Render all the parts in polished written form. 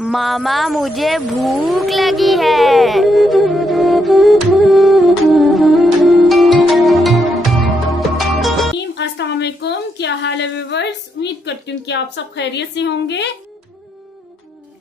मामा मुझे भूख लगी है। अस्सलाम वालेकुम, क्या हाल है व्यूअर्स। उम्मीद करती हूँ कि आप सब खैरियत से होंगे।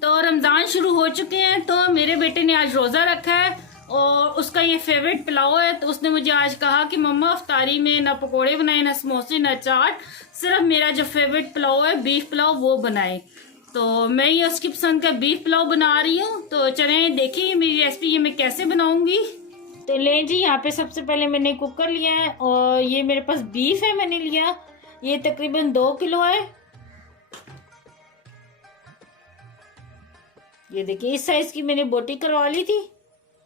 तो रमज़ान शुरू हो चुके हैं, तो मेरे बेटे ने आज रोज़ा रखा है और उसका ये फेवरेट पुलाव है। तो उसने मुझे आज कहा कि मम्मा अफ्तारी में ना पकोड़े बनाए, ना समोसे, ना चाट, सिर्फ मेरा जो फेवरेट पुलाव है बीफ पुलाव वो बनाए। तो मैं ये उसकी पसंद का बीफ पुलाव बना रही हूँ। तो चलें देखिए मेरी रेसिपी ये मैं कैसे बनाऊंगी। तो ले जी, यहाँ पे सबसे पहले मैंने कुकर लिया है और ये मेरे पास बीफ है, मैंने लिया ये तकरीबन 2 किलो है। ये देखिए इस साइज की मैंने बोटी करवा ली थी।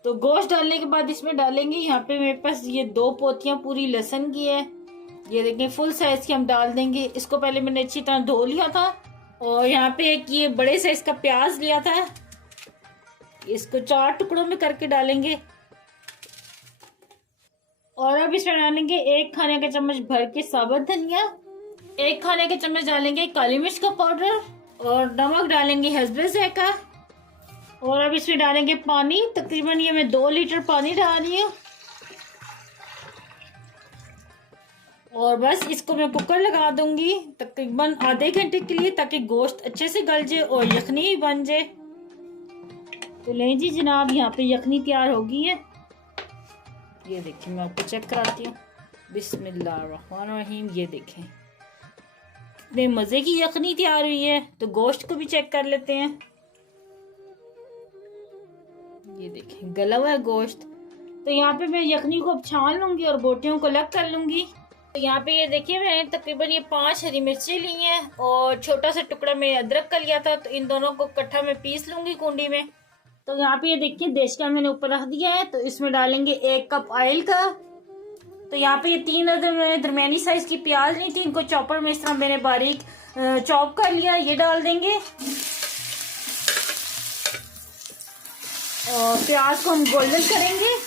तो गोश्त डालने के बाद इसमें डालेंगे, यहाँ पे मेरे पास ये 2 पोथियां पूरी लहसुन की है। ये देखिए फुल साइज की हम डाल देंगे। इसको पहले मैंने अच्छी तरह धो लिया था। और यहाँ पे एक ये बड़े साइज का प्याज लिया था, इसको 4 टुकड़ों में करके डालेंगे। और अब इसमें डालेंगे 1 खाने का चम्मच भर के साबुत धनिया, 1 खाने का चम्मच डालेंगे काली मिर्च का पाउडर और नमक डालेंगे हस्बे ज़ायका। और अब इसमें डालेंगे पानी, तकरीबन ये मैं 2 लीटर पानी डाल रही हूँ। और बस इसको मैं कुकर लगा दूंगी तकरीबन आधे घंटे के लिए, ताकि गोश्त अच्छे से गल जाए और यखनी भी बन जाए। तो लें जी जनाब, यहाँ पे यखनी तैयार हो गई है। ये देखिए मैं आपको चेक कराती हूँ। बिस्मिल्लाहिर्रहमानिर्रहीम। ये देखें कितने मज़े की यखनी तैयार हुई है। तो गोश्त को भी चेक कर लेते हैं। ये देखें गला हुआ है गोश्त। तो यहाँ पे मैं यखनी को अब छान लूंगी और बोटियों को अलग कर लूंगी। तो यहाँ पे ये देखिए मैंने तकरीबन ये 5 हरी मिर्ची ली हैं और छोटा सा टुकड़ा मैं अदरक का लिया था। तो इन दोनों को इकट्ठा मैं पीस लूंगी कुंडी में। तो यहाँ पे ये देखिए देश का मैंने ऊपर रख दिया है। तो इसमें डालेंगे 1 कप ऑयल का। तो यहाँ पे ये 3 मैंने दरमियानी साइज की प्याज ली थी, इनको चॉपर में इस तरह मैंने बारीक चॉप कर लिया, ये डाल देंगे। और प्याज को हम गोल्डन करेंगे।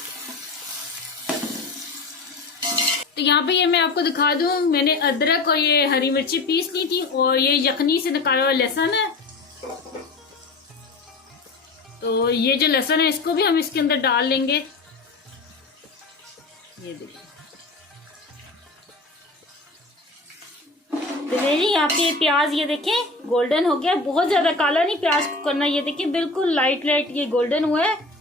तो यहाँ पे ये मैं आपको दिखा दूं, मैंने अदरक और ये हरी मिर्ची पीस ली थी और ये यखनी से निकाला हुआ लहसुन है। तो ये जो लहसुन है इसको भी हम इसके अंदर डाल लेंगे। ये देखिए तो मेरी यहाँ पे प्याज ये देखें गोल्डन हो गया, बहुत ज्यादा काला नहीं प्याज को करना। ये देखिए बिल्कुल लाइट लाइट ये गोल्डन हुआ है।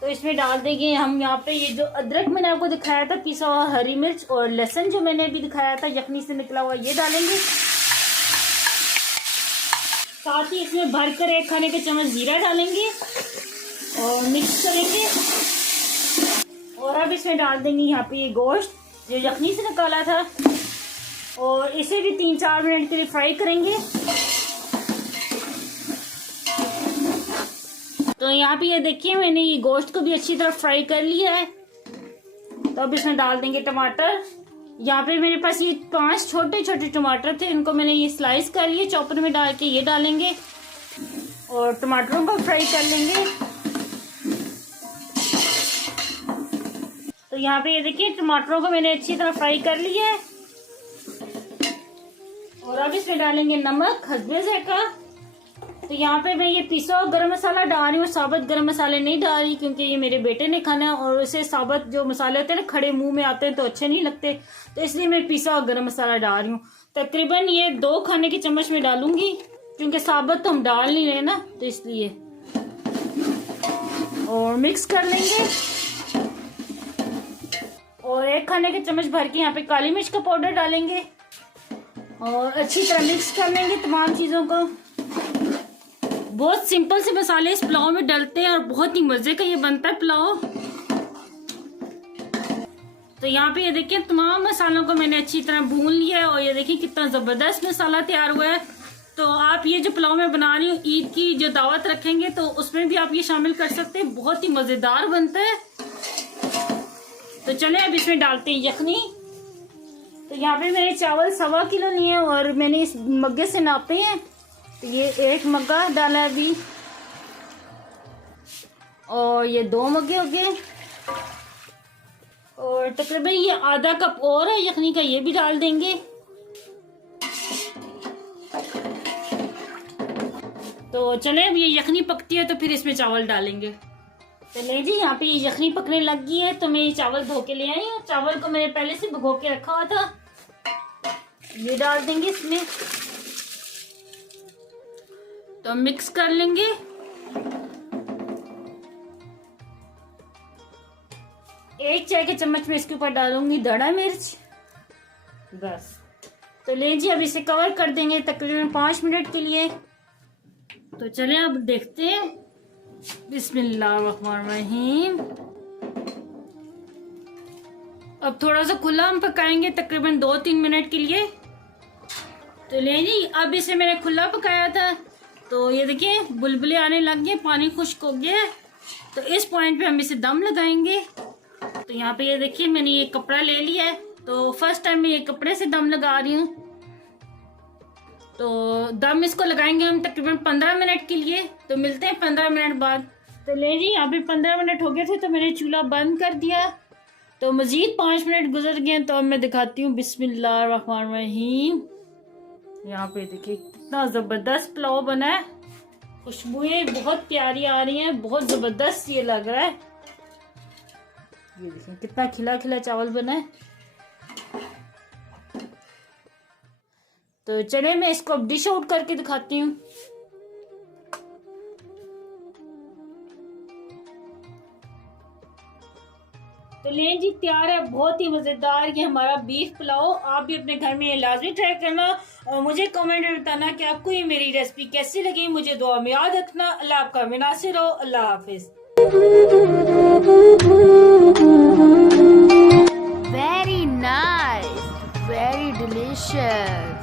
तो इसमें डाल देंगे हम यहाँ पे ये जो अदरक मैंने आपको दिखाया था पिसा हुआ, हरी मिर्च और लहसुन जो मैंने अभी दिखाया था यखनी से निकला हुआ, ये डालेंगे। साथ ही इसमें भरकर 1 खाने का चम्मच जीरा डालेंगे और मिक्स करेंगे। और अब इसमें डाल देंगे यहाँ पे ये गोश्त जो यखनी से निकाला था और इसे भी 3-4 मिनट के लिए फ्राई करेंगे। तो यहाँ पे ये देखिए मैंने ये गोश्त को भी अच्छी तरह फ्राई कर लिया है। तो अब इसमें डाल देंगे टमाटर। यहाँ पे मेरे पास ये 5 छोटे छोटे टमाटर थे, इनको मैंने ये स्लाइस कर लिए चॉपर में डाल के, ये डालेंगे और टमाटरों को फ्राई कर लेंगे। तो यहाँ पे ये देखिए टमाटरों को मैंने अच्छी तरह फ्राई कर लिया है। और अब इसमें डालेंगे नमक हस्बे ज़ायका। तो यहाँ पे मैं ये पिसा हुआ गरम मसाला डाल रही हूँ, साबुत गरम मसाले नहीं डाल रही, क्योंकि ये मेरे बेटे ने खाना है और उसे साबुत जो मसाले होते हैं ना खड़े मुंह में आते हैं तो अच्छे नहीं लगते। तो इसलिए मैं पिसा हुआ गरम मसाला डाल रही हूँ। तकरीबन ये 2 खाने के चम्मच में डालूंगी, क्योंकि साबुत तो हम डाल नहीं रहे ना, तो इसलिए। और मिक्स कर लेंगे। और 1 खाने के चम्मच भर के यहाँ पे काली मिर्च का पाउडर डालेंगे और अच्छी तरह मिक्स कर लेंगे तमाम चीजों को। बहुत सिंपल से मसाले इस पुलाव में डलते हैं और बहुत ही मजे का ये बनता है पुलाव। तो यहाँ पे ये देखिए तमाम मसालों को मैंने अच्छी तरह भून लिया है और ये देखिए कितना जबरदस्त मसाला तैयार हुआ है। तो आप ये जो पुलाव मैं बना रही हूँ ईद की जो दावत रखेंगे तो उसमें भी आप ये शामिल कर सकते हैं, बहुत ही मजेदार बनता है। तो चले अब इसमें डालते हैं यखनी। तो यहाँ पे मैंने चावल 1.25 किलो लिए हैं और मैंने इस मग्गे से नापे हैं। तो ये 1 मग्गा डाला है अभी और ये 2 मग्गे हो गए और तकरीबन ये आधा कप और है यखनी का, ये भी डाल देंगे। तो चले अब ये यखनी पकती है तो फिर इसमें चावल डालेंगे। तो ले जी यहाँ पे ये यखनी पकने लग गई है तो मैं ये चावल धो के ले आई हूँ। चावल को मैंने पहले से भिगो के रखा हुआ था। ये डाल देंगे इसमें तो मिक्स कर लेंगे। एक चाय के चम्मच में इसके ऊपर डालूंगी धड़ा मिर्च बस। तो ले जी अब इसे कवर कर देंगे तकरीबन 5 मिनट के लिए। तो चले अब देखते हैं। बिस्मिल्लाहिर्रहमानिर्रहीम। अब थोड़ा सा खुला हम पकाएंगे तकरीबन 2-3 मिनट के लिए। तो ले जी अब इसे मैंने खुला पकाया था तो ये देखिए बुलबुले आने लग गए, पानी खुश्क हो गया। तो इस पॉइंट पे हम इसे दम लगाएंगे। तो यहाँ पे ये देखिए मैंने ये कपड़ा ले लिया है। तो फर्स्ट टाइम मैं ये कपड़े से दम लगा रही हूँ। तो दम इसको लगाएंगे हम तकरीबन 15 मिनट के लिए। तो मिलते हैं 15 मिनट बाद। तो ले जी अभी 15 मिनट हो गए थे तो मैंने चूल्हा बंद कर दिया। तो मजीद 5 मिनट गुजर गए तो अब मैं दिखाती हूँ। बिस्मिल्लाहिर्रहमानिर्रहीम। यहाँ पे देखिए कितना ज़बरदस्त पुलाव बना है। खुशबुएं बहुत प्यारी आ रही हैं, बहुत ज़बरदस्त ये लग रहा है। ये देखिए कितना खिला खिला चावल बना है। तो चले मैं इसको अब डिश आउट करके दिखाती हूँ। तो लें जी तैयार है, बहुत ही मजेदार ये हमारा बीफ पुलाव। आप भी अपने घर में ये लाजमी ट्राई करना और मुझे कमेंट में बताना कि आपको ये मेरी रेसिपी कैसी लगी। मुझे दुआ में याद रखना। अल्लाह आपका मुनासिर हो। अल्लाह हाफिज। Very nice, very delicious.